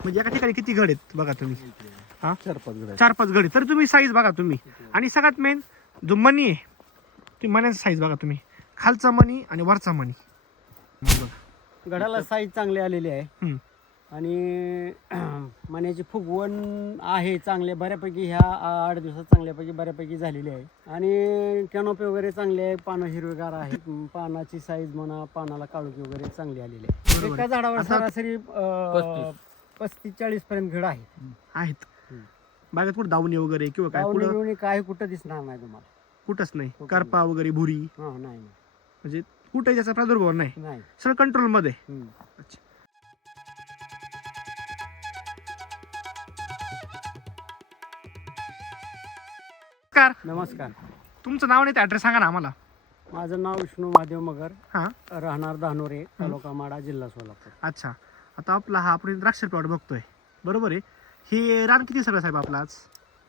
म्हणजे एका ठिकाणी किती घड आहेत बघा तुम्ही. हा 4-5 चार पाच घड. तर तुम्ही साईज बघा तुम्ही. आणि सगळ्यात मेन जो मणी आहे तुम्ही मण्याचा साईज बघा तुम्ही. खालचा मणी आणि वरचा मणी बघा. गडाला साईज चांगली आलेली आहे. हम्म. आणि मण्याची फुगवण आहे चांगले बऱ्यापैकी ह्या 8 दिवसात चांगल्यापैकी बऱ्यापैकी झालेली आहे. आणि कॅनोपी वगैरे चांगले आहे. पानं हिरवेगार आहे. पानाची साईज म्हणा पानाला काळोखी वगैरे चांगली आलेली आहे. बरोबर. एका झाडावर आता सरासरी 35-40 पर्यंत घड आहेत. बागेत कुठं दावणी वगैरे किंवा काय कुठं आहे. काही कुठं दिसणार नाही तुम्हाला. कुठंच नाही. कुठं करपा वगैरे भुरी हा नाही म्हणजे कुठे त्याचा प्रादुर्भाव नाही. नाही. सगळं कंट्रोल मध्ये. हम्म. अच्छा. नमस्कार. नमस्कार. तुमचं नाव नाही ऍड्रेस सांगा ना आम्हाला. माझं नाव विष्णू महादेव मगर, हा राहणार धानोरे, तालुका माडा, जिल्हा सोलापूर. अच्छा. आता आपला हा आपण द्राक्ष प्लॉट बघतोय बरोबर आहे. हे रान किती सगळं साहेब आपला आज.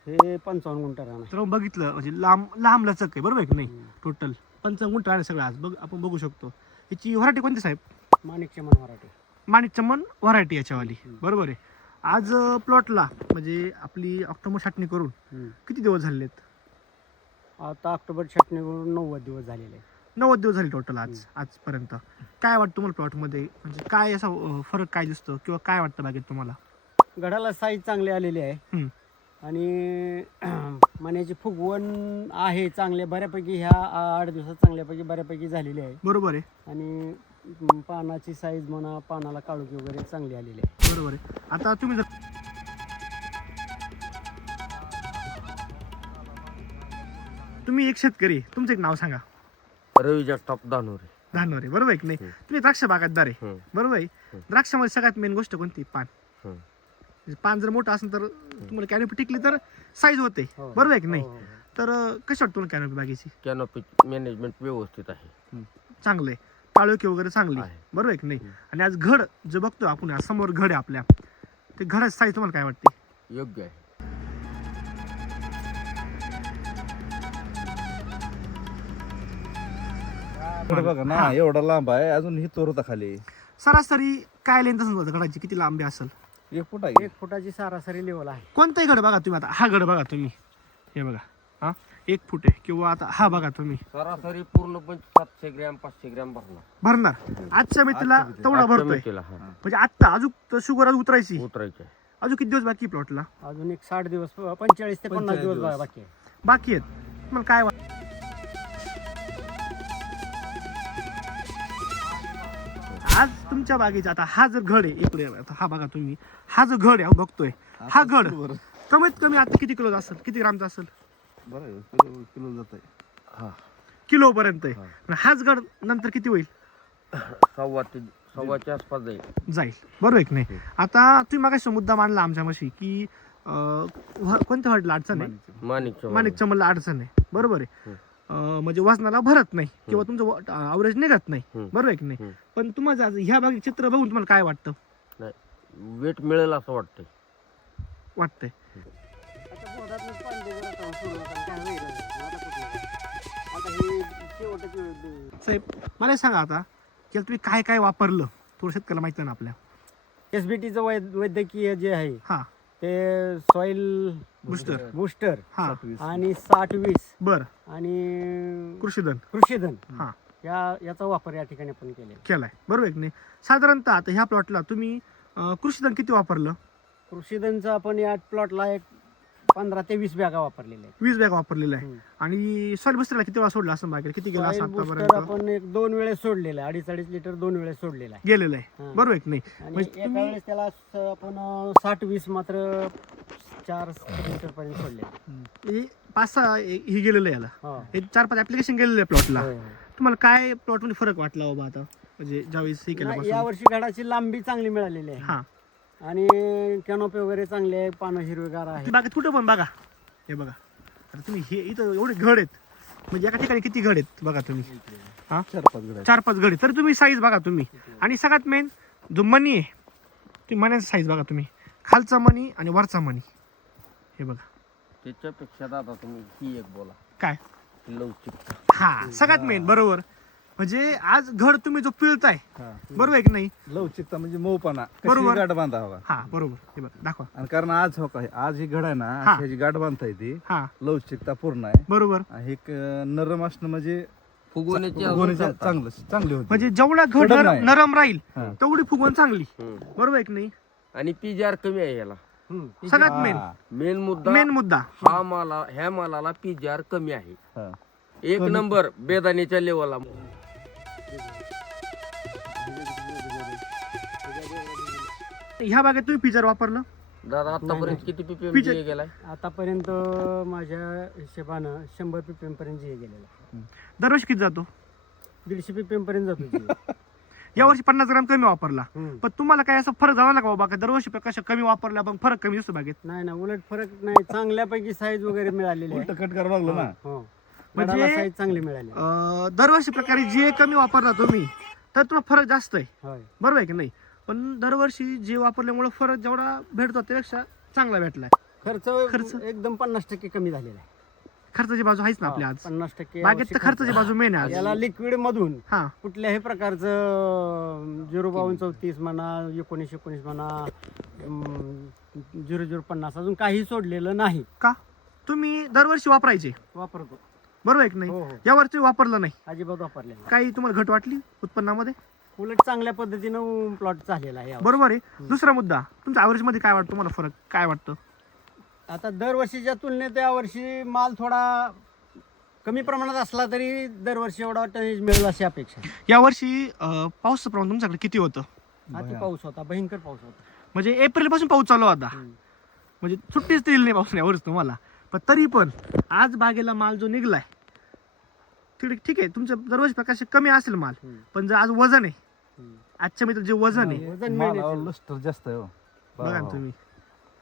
हे 55 गुंठ रान आहे. तर बघितलं म्हणजे लांब लचक आहे बरोबर आहे की नाही. टोटल 55 गुंठ आहे सगळं आज बघ आपण बघू शकतो. याची व्हरायटी कोणती साहेब. माणिकचमन व्हरायटी. माणिक चमन व्हरायटी याच्यावाली बरोबर आहे. आज प्लॉटला म्हणजे आपली ऑक्टोबर छाटणी करून किती दिवस झालेत. आता ऑक्टोबर छाटणी करून 90 दिवस झालेले आहे. 90 दिवस झाले टोटल आजपर्यंत. काय वाटतं तुम्हाला प्लॉटमध्ये म्हणजे काय असा फरक काय दिसतो किंवा काय वाटतं बागेत तुम्हाला. गडाला साईज चांगली आलेली आहे. हम्म. आणि मण्याची फुगवण आहे चांगले बऱ्यापैकी ह्या 8 दिवसात चांगल्यापैकी बऱ्यापैकी झालेली आहे. बरोबर आहे. आणि पानाची साईज म्हणा पानाला काळोखी वगैरे चांगली आलेली आहे. बरोबर आहे. आता तुम्ही जर तुम्ही एक शेतकरी तुमचं एक नाव सांगा. रवी जगताप दानोरे. धानोरे बरोबर आहे की नाही. तुम्ही द्राक्ष बागायतदार आहे बरोबर आहे. द्राक्षामध्ये सगळ्यात मेन गोष्ट कोणती पान. म्हणजे पान जर मोठं असेल तर तुम्हाला कॅनोपी टिकली तर साईज होते बरोबर आहे की नाही. तर कशी वाटतं तुम्हाला कॅनोपी बागेची. कॅनोपी मॅनेजमेंट व्यवस्थित आहे. चांगले काळोखी वगैरे चांगली आहे. बरोबर आहे की नाही. आणि आज घड जे बघतो आपण समोर घड आहे आपल्या ते घडाची साईज तुम्हाला काय वाटते. योग्य आहे. बघा ना एवढा लांब आहे अजून ही तोर होता खाली सरासरी काय लेंथ समजा घडाची किती लांबी असेल. 1 फूट आहे. 1 फुटाची सरासरी लेवल आहे. कोणताही घड बघा तुम्ही. आता हा घड बघा तुम्ही हे बघा हा 1 फूट आहे. किंवा आता हा बघा तुम्ही सरासरी पूर्ण 700 ग्रॅम 500 ग्रॅम भरणार आजच्या मेथीला तेवढा भरतोय. केला म्हणजे आता अजून शुगर आज उतरायची. उतरायचे. अजून किती दिवस बाकी प्लॉटला. अजून एक 60 दिवस 45 ते 50 दिवस दिवस. बाकी आहे. बाकी आहेत. तुम्हाला काय आज तुमच्या बागेचा आता हा जर घड आहे इकडे आता हा बघा तुम्ही हा जो घड आहे हा बघतोय हा घड बरं कमीत कमी आता किती किलो असेल किती ग्रामचा असेल. आहे, किलो जात आहे. हा किलो पर्यंत आहे. आणि हाच घड नंतर किती होईल. 1.25 आसपास जाईल. जाईल बरोबर आहे की नाही. आता तुम्ही मागाशी मुद्दा मांडला आमच्या मशी की कोणत्या हडला अडचण आहे. माणिक चमनला अडचण आहे बरोबर आहे. म्हणजे वजनाला भरत नाही किंवा तुमचं अवरेज निघत नाही बरोबर आहे की नाही. पण तुम्हाला ह्या बागे चित्र बघून तुम्हाला काय वाटतं. वेट मिळेल असं वाटतंय. वाटतंय आता बोर्डातनंच पाणी दिलं जातं, सुरू होतं, काय होईल? आता कुठलं काय? आता हे शेवटचं साहेब मला सांगा आता की तुम्ही काय काय वापरलं थोडं शेतकऱ्याला माहिती ना आपल्या. SBTचं वैद्यकीय जे आहे हा ते सॉइल बुस्टर हा 7-20. आणि 60-20 बर आणि कृषीधन कृषीधन हा याचा वापर या ठिकाणी आपण केलेला. केलाय बरोबर आहे की नाही. साधारणतः आता ह्या प्लॉटला तुम्ही कृषीधन किती वापरलं. कृषीधनचं आपण या प्लॉटला एक 15 ते 20 बॅगा वापरलेल्या आहेत. 20 बॅग वापरलेलं आहे. आणि सॉइल बुस्टरला किती वेळा सोडला असं बागेत किती गेला असं Soil booster आतापर्यंत आपण एक 2 वेळेस सोडलेला आहे. 2.5 लिटर 2 वेळेस सोडलेला आहे. गेलेलं आहे हा. बरोबर आहे की नाही. आणि म्हणजे एका तुम्ही वेळेस त्याला आपण 60-20 मात्र 4 लिटर पर्यंत सोडले. 5-6 ही गेलेलं आहे याला. एक 4-5 ऍप्लिकेशन गेलेलं आहे प्लॉटला. तुम्हाला काय प्लॉट मध्ये फरक वाटला बाबा आता म्हणजे ज्यावेळेस हे केलं या वर्षी घडाची लांबी चांगली मिळालेली आहे. हा आणि कॅनोपी वगैरे चांगले आहे. पानं हिरवेगार आहे. बागेत कुठं पण बघा हे बघा. आता तुम्ही हे इथं एवढे घड आहेत म्हणजे एका ठिकाणी किती घड आहेत बघा तुम्ही. हा 4-5 घड आहे. 4-5 घड आहेत. तर तुम्ही साईज बघा तुम्ही. आणि सगळ्यात मेन जो मणी आहे तुम्ही मण्याचा साईज बघा तुम्ही. खालचा मणी आणि वरचा मणी हे बघा. त्याच्यापेक्षा दादा तुम्ही ही एक बोला काय लवचिक. हा सगळ्यात मेन बरोबर. म्हणजे आज घड तुम्ही जो पिळताय हा. बरोबर आहे की नाही? लवचिकता म्हणजे मऊपणा बरोबर. कशी गाठ बांधावा हा बरोबर, हे बघा दाखवा. आणि कारण आज हो काय आज ही घड आहे ना हा. ह्याची गाठ बांधता येते हा लवचिकता पूर्ण आहे बरोबर. आणि एक नरम असणं म्हणजे फुगवण्याची अजून फुगवण्याची क्षमता. चांगली होती. म्हणजे जेवढा घड कडक नाही. नरम राहील हा. तेवढी फुगवण चांगली, हम्म. बरोबर आहे की नाही? आणि पीजीआर कमी आहे याला. सगळ्यात मेन हा. मेन मुद्दा मुद्दा ह्या मालाला पीजीआर कमी आहे. हा. एक नंबर बेदाण्याच्या लेवलला. ह्या बागेत तुम्ही पिजर वापरलं? दादा आतापर्यंत किती पिजे- पीपीएम गेलाय? आतापर्यंत माझ्या हिशोबानं 100 ppm पर्यंत GA गेलेला आहे. दरवर्षी किती जातो? 150 ppm पर्यंत जातो GA. यावर्षी 50 ग्राम कमी वापरला, हम्म. पण तुम्हाला काय असं फरक जाणवला का बाबा दरवर्षी कशा कमी वापरला पण फरक कमी दिसतो बागेत? नाही ना, उलट फरक नाही, चांगल्यापैकी साईज वगैरे मिळालेली आहे. उलट कट करावं लागलं ना. हो. म्हणजे- गडाला साईज चांगली मिळाली आहे. दरवर्षी प्रकारे जे कमी वापरला तुम्ही तर तुम्हाला फरक जास्त आहे, होय. बरोबर आहे की नाही? पण दरवर्षी जे वापरल्यामुळे फरक जेवढा भेटतो त्यापेक्षा चांगला भेटलाय. खर्च खर्च? एकदम 50% कमी झालेला आहे. खर्चाची बाजू आहेच ना आपल्या आज 50% बागेत, तर आवश्यक खर्चाची बाजू मेन आहे आज. याला लिक्विड मधून हा कुठल्याही प्रकारचं 05234 म्हणा, 1919 म्हणा, 0050 अजून काही सोडलेलं नाही. का तुम्ही दरवर्षी वापरायचे, वापरतो. बरोबर आहे की नाही? हो हो, यावर्षी वापरलं नाही, अजिबात वापरलेलं. काही तुम्हाला घट वाटली उत्पन्नामध्ये? उलट चांगल्या पद्धतीनं प्लॉट झालेला आहे यावर्षी. बरोबर आहे. दुसरा मुद्दा, तुमच्या ऍव्हरेज मध्ये काय वाटतं तुम्हाला, फरक काय वाटतं? आता दरवर्षीच्या तुलनेत यावर्षी माल थोडा कमी प्रमाणात असला तरी दरवर्षी एवढा टनेज मिळेल अशी अपेक्षा आहे. यावर्षी पाऊसचं प्रमाण तुमच्याकडे किती होतं? अति पाऊस होता, भयंकर पाऊस होता. म्हणजे एप्रिल पासून पाऊस चालू होता, हम्म. म्हणजे सुट्टीच दिली नाही पाऊस यावर्षी तुम्हाला. पण तरी पण आज बागेला माल जो निघलाय ठीक आहे, तुमच्या दरवर्षी प्रकाश कमी असेल माल, हम्म. पण जर आज वजन आहे, हम्म. आजच्या मित्र जे वजन आहे, वजन मालावर मिळण्याचं. लस्टर जास्त आहे हो. बघा ना तुम्ही,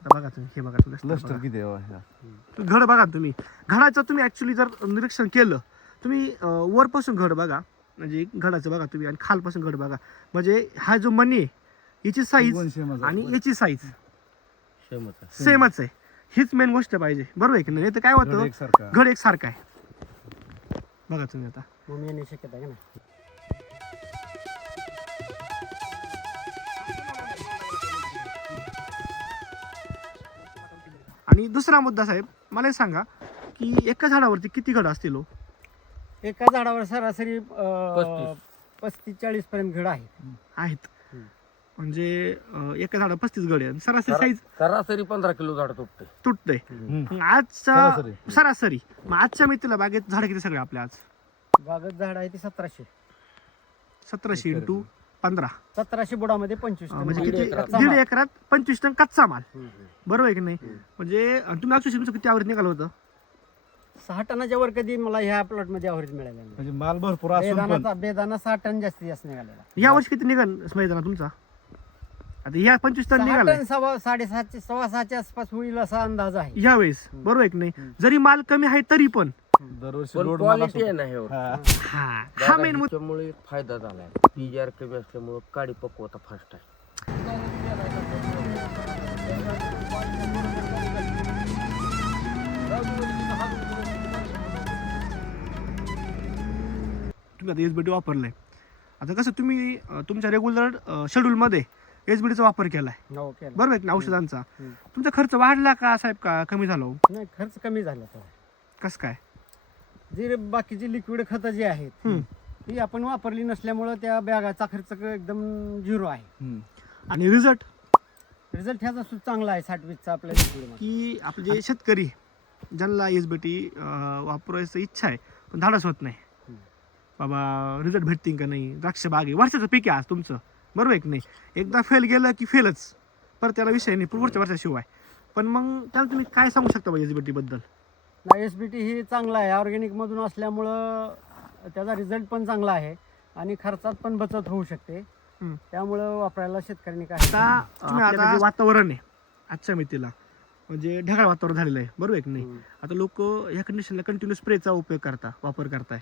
आता बघा तुम्ही, हे बघा लस्टर किती आहे हो ह्या. घड बघा तुम्ही. घडाचं तुम्ही ऍक्च्युली जर निरीक्षण केलं, तुम्ही वरपासून घड बघा, म्हणजे घडाचं बघा तुम्ही, आणि खालपासून घड बघा, म्हणजे हा जो मणी आहे याची साईज फुगवण आणि याची साईज सेमच आहे. सेमच आहे. हीच मेन गोष्ट पाहिजे, बरोबर आहे की नाही? तर काय घड होतं, एकसारखा. घड एकसारखा आहे. बघा तुम्ही आता, मग येण्याची शक्यता आहे का नाही? आणि दुसरा मुद्दा साहेब, मला हे सांगा की एका झाडावरती किती घड असतील हो? एका झाडावर सरासरी 35-40 पर्यंत घड आहे. आहेत. हम्म. म्हणजे एका झाडावर 35 घड आहे, सरासरी साईज सरासरी 15 किलो झाड तुटते. तुटतंय. हम्म. मग आजचा सरासरी. सरासरी, मग आजच्या मितीला बागेत झाड किती सगळे आपल्या आज? बागत झाड आहे ती 1700. 1700 इंटू 15 1700 बुडामध्ये 25 टन म्हणजे माल. किती? एकरात. दीड एकरात 25 टन कच्चा माल, हम्म. बरोबर आहे की नाही? म्हणजे तुम्ही अक्षरशः तुमचं किती आवडत निघालं होतं? 6 टनाच्या वर कधी मला ह्या प्लॉट मध्ये ॲव्हरेज मिळालेला नाही. म्हणजे माल भरपूर असून पण बेदाना 6 टन जास्तीत जास्त निघालेला. या वर्षी किती निघाल मैदाना तुमचा? आता या 25 टन 6 निघालाय टन 7.5 6.5 आसपास होईल असा अंदाज आहे. या वेळेस, बरोबर आहे की नाही? जरी माल कमी आहे तरी पण दरवर्षी पण लोड माल क्वालिटी आहे असतो. ना ह्यावर. हा. हा मेन मुद्दा. त्यामुळे फायदा झालाय. पीजीआर कमी असल्यामुळे काडी पक्वता फास्ट आहे. तुम्ही आता एसबीटी वापरलाय, आता कसं तुम्ही तुमच्या रेग्युलर शेड्यूलमध्ये एसबीटीचा वापर केलाय, हो, केलं. बरोबर आहे ना? औषधांचा हम्म. तुमचा खर्च वाढला का साहेब, का कमी झाला हो? नाही, खर्च कमी झाला तर. कसं काय? जे बाकीची लिक्विड खतं जी आहेत हम्म. ती आपण वापरली नसल्यामुळं त्या बॅगाचा खर्च एकदम 0 आहे. हम्म. आणि रिझल्ट रिझल्ट ह्याचा सुद्धा चांगला आहे 60-20चा आपल्या लिक्विड. की आपले जे शेतकरी ज्यांना एसबीटी वापरायचं इच्छा आहे पण धाडस होत नाही, बाबा रिझल्ट भेटतील का नाही, द्राक्ष बाग आहे, वर्षाचं पीक आहे आज तुमचं, बरोबर आहे की नाही? एकदा फेल गेलं की फेलच, परत त्याला विषय नाही पुढच्या वर्षाशिवाय. पण मग त्याला तुम्ही काय सांगू शकता बा एसबीटी बद्दल? एसबीटी ही चांगला आहे, ऑर्गॅनिक मधून असल्यामुळं त्याचा रिझल्ट पण चांगला आहे आणि खर्चात पण बचत होऊ शकते. हम्म. त्यामुळं वापरायला शेतकऱ्यांनी काय आता तुम्ही आपल्याला आता जे वातावरण आहे आजच्या मितीला, म्हणजे ढगाळ वातावरण झालेलं आहे, बरोबर आहे की नाही? हम्म. आता लोक ह्या कंडिशनला कंटिन्यू स्प्रेचा वापर करताय.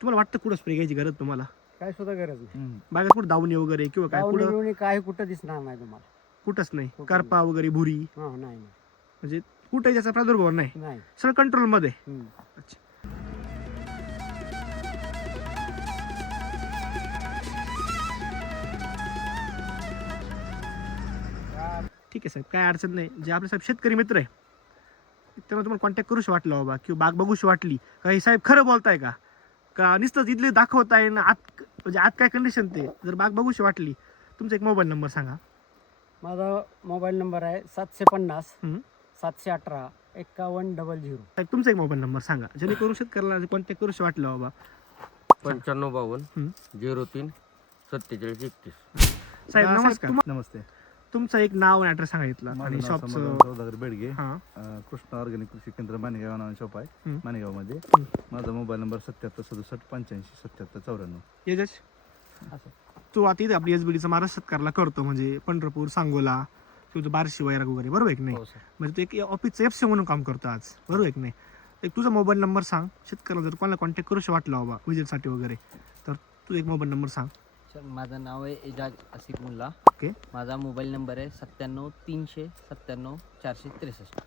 तुम्हाला वाटतं कुठं स्प्रे घ्यायची गरज तुम्हाला? काय सुद्धा गरज नाही. हम्म. बागेत कुठं दावणी वगैरे किंवा काय दावणी कुठं? बिवणी काय कुठं दिसणार नाही तुम्हाला. कुठंच नाही. कुठं करपा वगैरे भुरी हा, नाही म्हणजे कुठे त्याचा प्रादुर्भाव नाही, नाही. सगळं कंट्रोलमध्ये. हम्म. ठीक आहे साहेब, काय अडचण नाही. जे आपले साहेब शेतकरी मित्र आहे त्यांना तुम्हाला कॉन्टॅक्ट करूशी वाटलं बाबा किंवा बाग बघूशी वाटली का हे साहेब खरं बोलताय का नुसतंच इथले दाखवताय ना आत म्हणजे आत काय कंडिशन ते जर बाग बघूशी वाटली तुमचा एक मोबाईल नंबर सांगा. माझा मोबाईल नंबर आहे 750 हम्म. 718 5100. साहेब तुमचा एक मोबाईल नंबर सांगा जेणेकरून शेतकऱ्याला कॉन्टॅक्ट करूशी वाटलं बाबा. 9552 03 47 31. साहेब नमस्कार. नमस्ते. तुमचं एक नाव आणि ॲड्रेस सांगितलं माझं आणि नाव शॉपचं. समाधान सौदागर बेडगे. हां कृष्ण ऑर्गॅनिक कृषी केंद्र माणेगाव नावाने शॉप आहे. हम्म. माणेगावमध्ये माझा मोबाईल नंबर 77 67 85 77 94. यजस असं तू आता इथे आपली एसबीडीचा महाराष्ट्र सत्कारला करतो म्हणजे पंढरपूर सांगोला किंवा बार्शी वैराग वगैरे बरोबर आहे की नाही. हो सर. म्हणजे तू एक ऑफिसचं एफसी म्हणून काम करतो आज बरोबर आहे की नाही. एक तुझा मोबाईल नंबर सांग शेतकऱ्याला जर कोणाला कॉन्टॅक्ट करूशी वाटला बाबा विजिटसाठी वगैरे तर तू एक मोबाईल नंबर सांग. सर माझं नाव आहे एजाज आसिफ मुल्ला. ओके. माझा मोबाईल नंबर आहे 97 300 97 463.